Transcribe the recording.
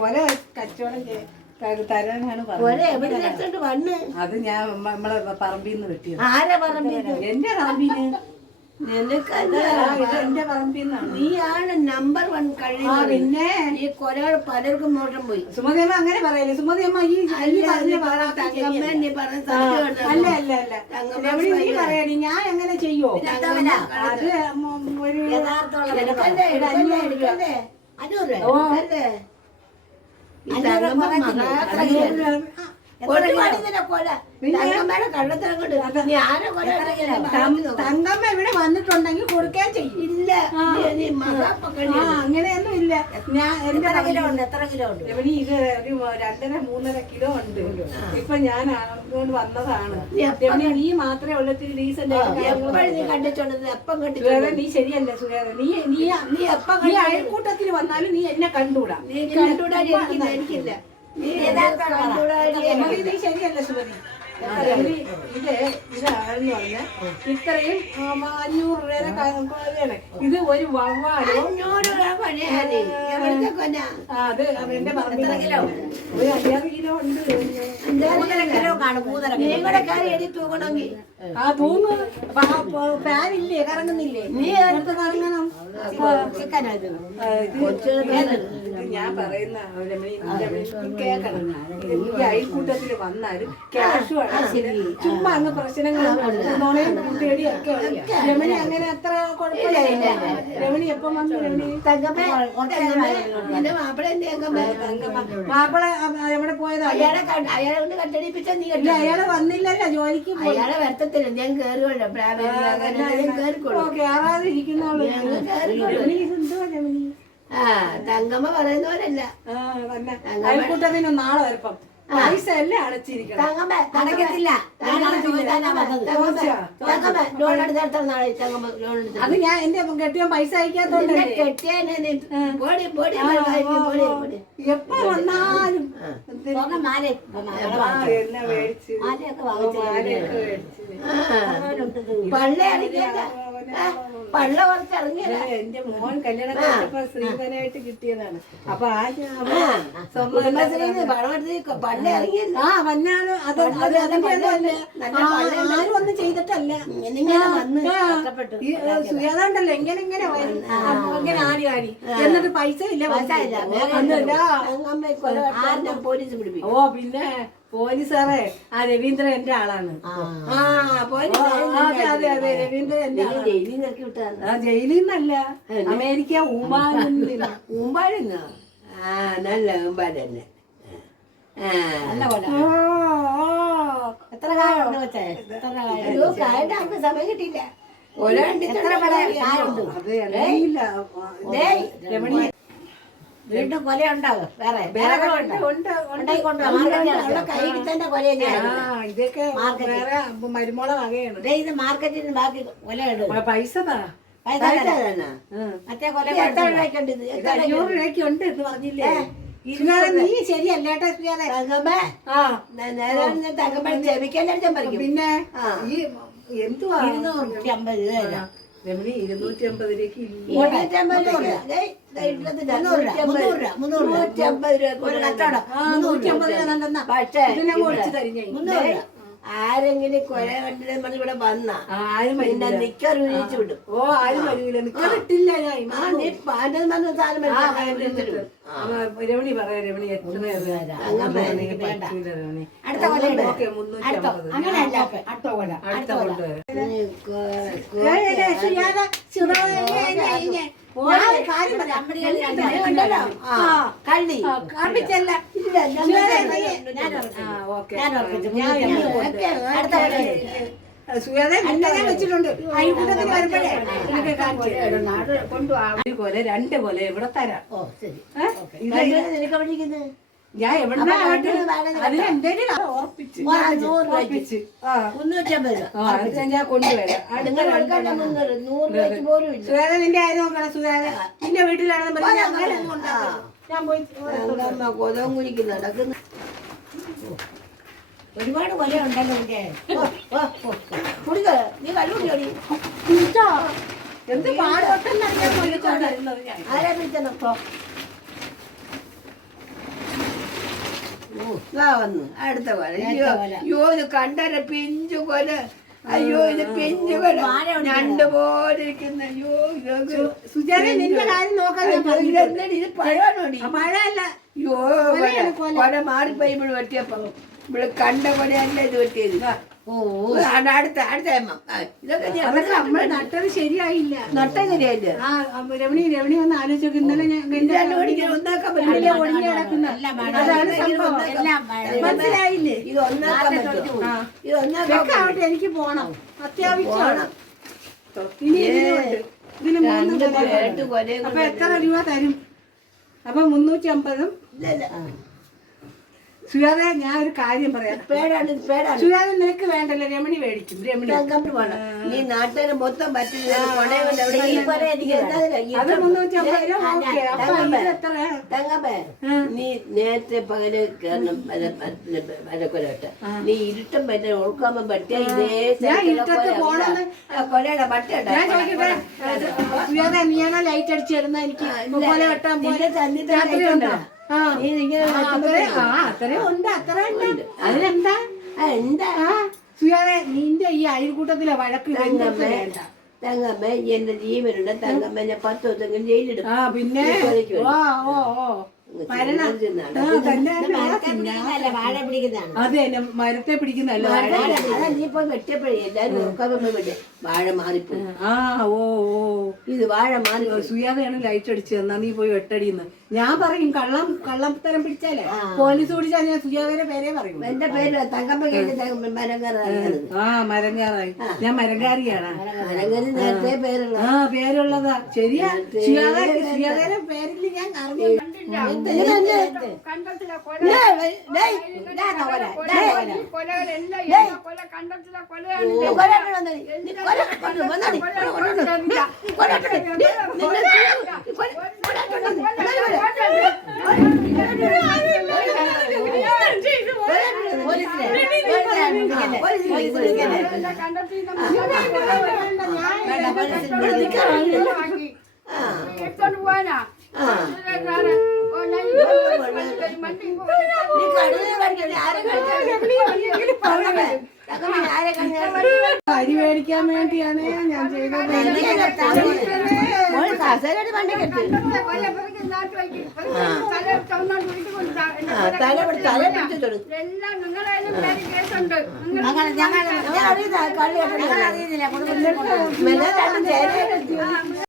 കൊല കച്ചവടം തരാനാണ് പറഞ്ഞത്. അത് ഞാൻ നമ്മളെ പറമ്പിൽ നിന്ന് വെട്ടിയത്. ആരാ പറമ്പിന്ന്? എന്റെ പറമ്പിന്. എന്റെ പറമ്പിന്നാണ്. നീയാണ് നമ്പർ 1 കഴിയുന്നത്. പിന്നെ ഈ കൊലകൾ പലർക്കും മോശം പോയി. സുമതിയമ്മ അങ്ങനെ പറയല്ലേ. സുമതിയമ്മ ഈ നീ പറഞ്ഞ അല്ല അല്ല അല്ല രമണി നീ പറയണി ഞാൻ എങ്ങനെ ചെയ്യോ? അത് ഒരു തങ്കമ്മ ഇവിടെ വന്നിട്ടുണ്ടെങ്കിൽ കൊടുക്കാൻ ചെയ്യില്ല. അങ്ങനെയൊന്നും ഇല്ല. ഞാൻ എന്റെ എത്ര കിലോ ഉണ്ട്? രമണി ഇത് ഒരു 2.5-3.5 കിലോ ഉണ്ട്. ഇപ്പൊ ഞാൻ അതുകൊണ്ട് വന്നതാണ്. രമണി നീ മാത്രമേ ഉള്ളൂ ഡീസന്റ്. നീ ശരിയല്ല സുരേഖ. നീ അയൽക്കൂട്ടത്തിൽ വന്നാലും നീ എന്നെ കണ്ടൂടാ. എനിക്കില്ല. നീ ശരിയല്ല സുമതി. ഇതാണെന്ന് പറഞ്ഞാൽ ഇത്രയും 500 രൂപയുടെ ഇത് ഒരു വവ്വാലോ. 500 രൂപ അത് എന്റെ പറമ്പിൽ ഒരു 5-6 കിലോ ഉണ്ട്. 3.5 കിലോ കാണും. 3.5 കാര്യം എടി തൂക്കണമെങ്കിൽ തൂങ്ങ്. ഫാനില്ലേ? കറങ്ങുന്നില്ലേ? നീ അടുത്ത് കറങ്ങണം. ചിക്കനാ ഇത്. ഞാൻ പറയുന്ന കേക്കണം. ഈ അയൽക്കൂട്ടത്തിൽ വന്നാലും ക്യാഷ് ചുമ്മാ അങ്ങ് പ്രശ്നങ്ങളും കുട്ടിയടിയൊക്കെ. രമണി അങ്ങനെ അത്ര കുഴപ്പമില്ല. രമണി എപ്പം വന്നു? രമണി മാപ്പിള എവിടെ പോയതാ? അയാളെ കൊണ്ട് കണ്ടടിപ്പിച്ചാ നീ അയാളെ വന്നില്ലല്ലോ ജോലിക്ക്. അയാളെ വരുത്തത്തില്ല. ഞാൻ കേറുകയല്ലോ. കേറാതിരിക്കുന്നോളൂ. തങ്കമ്മ പറയുന്നവരല്ല. അയൽക്കൂട്ടത്തിന് നാളെ വരുമ്പം പൈസ അല്ലേ അടച്ചിരിക്കണം. അത് ഞാൻ എന്റെ കെട്ടിയ പൈസ അയക്കാത്തോണ്ട് എപ്പോ വന്നാലും എന്നെ മേടിച്ച് പള്ള കുറച്ച് ഇറങ്ങിയല്ല. എന്റെ മോൻ കല്യാണം കഴിച്ചപ്പോ ശ്രീധനായിട്ട് കിട്ടിയതാണ്. അപ്പൊ പള്ള ഇറങ്ങിയല്ല. വന്നാണ് ആരും ഒന്നും ചെയ്തിട്ടല്ല. സുഖാണ്ടല്ലോ എങ്ങനെ ഇങ്ങനെ ആടി എന്നിട്ട് പൈസ ഇല്ല. പോലീസ് പിടിപ്പിക്കും. ഓ പിന്നെ പോലീസാറേ ആ രവീന്ദ്രൻ എന്റെ ആളാണ്. അതെ അതെ രവീന്ദ്രൻ എന്റെ ജയിലിൽ നിന്നല്ല, അമേരിക്ക ഊമ്പാടുന്നോ? നല്ല ഊമ്പാട് തന്നെ. എത്ര കായുണ്ട് വെച്ചേ? കായുടെ നമുക്ക് സമയം കിട്ടിയില്ല. വീണ്ടും കൊല ഉണ്ടാവും. വേറെ ഇതൊക്കെ മരുമോളെ വകയാണ്. ഇത് മാർക്കറ്റിന് ബാക്കി കൊലയുണ്ട്. പൈസ മറ്റേ കൊല 500 രൂപയ്ക്ക് ഉണ്ട് എന്ന് പറഞ്ഞില്ലേ? നീ ശരിയല്ലേട്ടാ പിന്നെ ഈ എന്തുവാ 250 രൂപ. രമണി 250 രൂപയ്ക്ക് ആരെങ്കിലും കൊല കണ്ടിട്ട് ഇവിടെ വന്ന ആരും നിക്കറ് വിരിച്ചു വിടും. ഓ ആരും വരൂല. നിക്കറിട്ടില്ല ഞാൻ. രമണി പറയാ രമണി അടുത്ത കൊല കള്ളി കാണിച്ചല്ല. വെച്ചിട്ടുണ്ട്. അയൽക്കൂട്ടത്തിന് വരുമ്പോഴേ കൊല 2 കൊല എവിടെ തരാം. ഞാൻ എവിടെ അതിനെന്തേലും ഉറപ്പിച്ച് 350 ഞാൻ കൊണ്ടുവരാം. സുധാര നിന്റെ ആരും നോക്കണം. സുധാര നിന്റെ വീട്ടിലാണെന്ന് പറഞ്ഞാൽ ഞാൻ പോയി കൊലവും കുനിക്കുന്നു നടക്കുന്നു. ഒരുപാട് കൊല ഉണ്ടല്ലോ. നീ കല്ലുകൂടി എന്ത് പാടൊട്ടെന്നറിയാൻ ആരാ വിളിച്ചോ? വന്നു അടുത്ത കൊല. അയ്യോ ഇത് കണ്ടര പിഞ്ചു കൊല. അയ്യോ ഇത് പിഞ്ചു കൊല രണ്ടുപോലെ ഇരിക്കുന്ന. അയ്യോ നിന്റെ കാര്യം നോക്കാൻ ഇത് പഴമാണോടി? മഴയല്ല. അയ്യോ കൊല മാറിപ്പോയി വെട്ടിയപ്പോ ഇവിടെ കണ്ട കൊലയല്ല ഇത് വെട്ടിയത്. അടുത്ത അമ്മ ഇതൊക്കെ നമ്മൾ നട്ടത് ശരിയായില്ല. നട്ട ശരിയായില്ല. രമണി ഒന്ന് ആലോചിച്ചു. ഇന്നലെ മനസ്സിലായില്ലേ? ഇത് ഒന്നാക്കാൻ പറ്റും. ഇത് ഒന്നാക്കാവട്ടെ. എനിക്ക് പോണം, അത്യാവശ്യമാണ്. ഇനി ഇതിന് 3 കൊല. അപ്പൊ എത്ര രൂപ തരും? അപ്പൊ 350. സുജാത ഞാൻ ഒരു കാര്യം പറയാം. സുജാത നിനക്ക് വേണ്ടല്ലോ, രമണി മേടിക്കും. രമണി നീ നാട്ടുകാരെ മൊത്തം പറ്റില്ല. അത് 350 രൂപ. തങ്കമ്മേ നീ നേരത്തെ പകല് കാരണം മരക്കൊലട്ട നീ ഇരുട്ടം പറ്റ ഉൾക്കാമ്പം പറ്റിയ ഇതേ കൊലയുടെ പറ്റണ്ട. സുജാത നീയാണോ ലൈറ്റ് അടിച്ചു തരുന്ന? എനിക്ക് പോലെ വെട്ടാൻ പോലെ തന്നിട്ടുണ്ടോ? അത്രയും ഉണ്ട്. അത്ര അതിനെന്താ എന്താ സുജാതെ നിന്റെ ഈ അയൽക്കൂട്ടത്തിലെ വഴക്ക് തങ്കമ്മ എന്റെ ജീവനുണ്ട്. തങ്കമ്മ 10 ദിവസം ജയിലിടും. പിന്നെ അതെ മരത്തെ പിടിക്കുന്നല്ല. നീ ഇപ്പൊ വെട്ടിയപ്പോഴേ എല്ലാരും നോക്കാൻ വാഴ മാറിപ്പോയി. ഇത് വാഴ മാറി. സുയാതയാണ് ലൈറ്റ് അടിച്ചു തന്നാ നീ പോയി വെട്ടടിന്ന്. ഞാൻ പറയും കള്ളത്തരം പിടിച്ചാലേ പോലീസ് പിടിച്ചാൽ ഞാൻ സുജാതയുടെ പേരേ പറയും. എന്റെ പേര് തങ്കമ്മ മരങ്കാറായി. ഞാൻ മരങ്കാരിയാണ്. മരങ്കാരി നേരത്തെ പേരുള്ള പേരുള്ളതാ. ശരിയാ. സുജാതയുടെ പേരിൽ ഞാൻ അറിഞ്ഞു. അരി മേടിക്കാൻ വേണ്ടിയാണ് ഞാൻ ചെയ്തത്. ഞങ്ങൾ